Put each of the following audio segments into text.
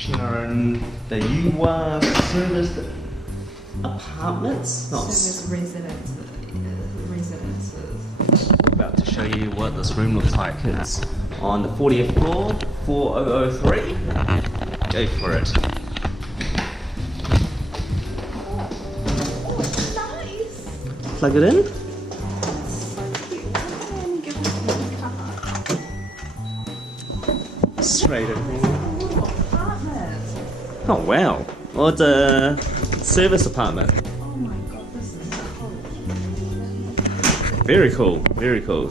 Sheena in the Yuwa Serviced Apartments? Not Service residences. About to show you what this room looks like. It's on the 40th floor, 4003. Go for it. Oh, nice. Plug it in. Straight in here. Oh wow. Well, it's a service apartment. Oh my god, this is cool. Very cool, very cool.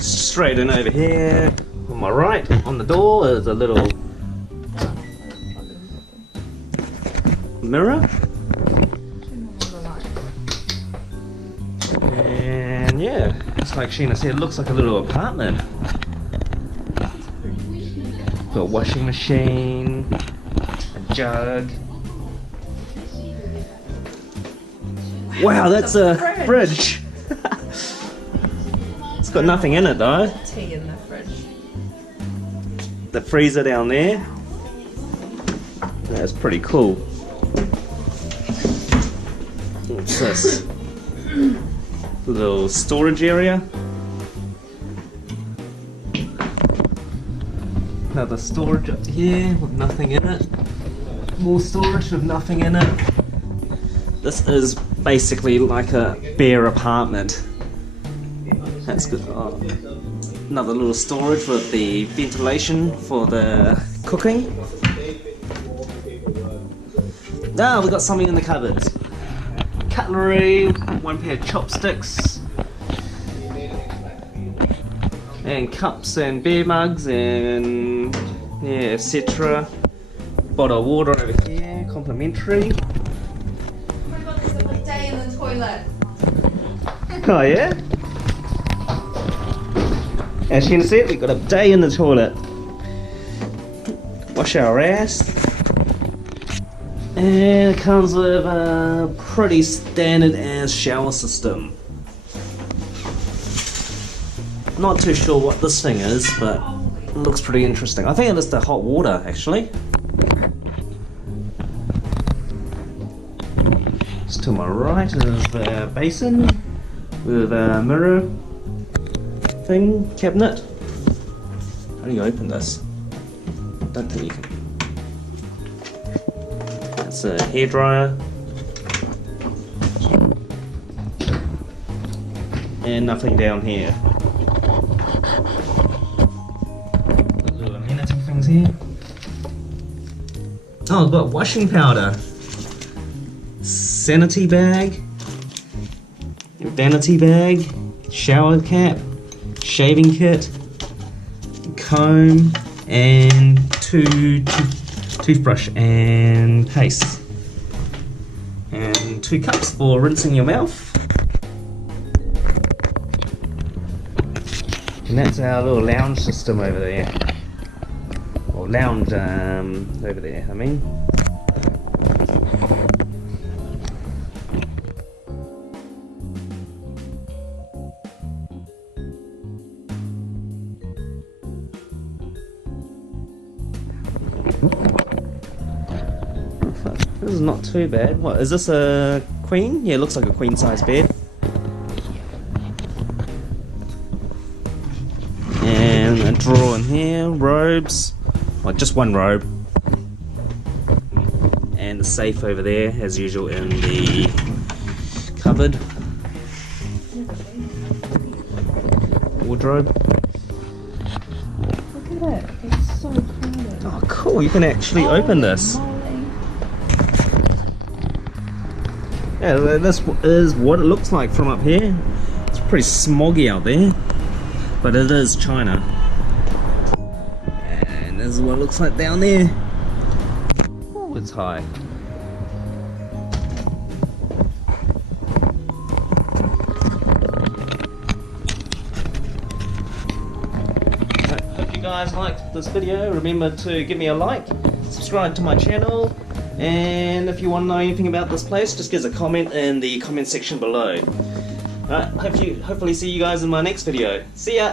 Straight in over here. On my right, on the door, is a little mirror. And yeah, it's like Sheena said, it looks like a little apartment. Got a washing machine, a jug. Wow, that's a fridge. It's got nothing in it though. Tea in the fridge. The freezer down there. That's pretty cool. What's this? Little storage area. Another storage up here with nothing in it. More storage with nothing in it. This is basically like a bare apartment. That's good. Oh, another little storage with the ventilation for the cooking. Ah, we got something in the cupboards. Cutlery, one pair of chopsticks, and cups and beer mugs and yeah, etc. Bottle of water over here, complimentary. Oh my god, there's a day in the toilet. Oh yeah? As you can see, we've got a day in the toilet. Wash our ass. And it comes with a pretty standard ass shower system. Not too sure what this thing is, but it looks pretty interesting. I think it is the hot water actually. Just to my right is the basin with a mirror thing, cabinet. How do you open this? Don't think you can. It's a hairdryer. And nothing down here. Little amenity things here. Oh, I've got washing powder. Sanity bag. Vanity bag. Shower cap. Shaving kit. Comb. And toothbrush and paste. And 2 cups for rinsing your mouth. And that's our little lounge system over there. Or lounge over there, I mean. This is not too bad. What, is this a queen? Yeah, it looks like a queen size bed. And a drawer in here, robes. Well, just one robe. And the safe over there, as usual, in the cupboard. Wardrobe. Look at it, it's so crowded. Oh, cool, you can actually open this. Yeah, this is what it looks like from up here. It's pretty smoggy out there, but it is China. And this is what it looks like down there. Oh, it's high. Hope you guys liked this video. Remember to give me a like, subscribe to my channel. And if you want to know anything about this place, just give us a comment in the comment section below. Alright, hopefully see you guys in my next video. See ya!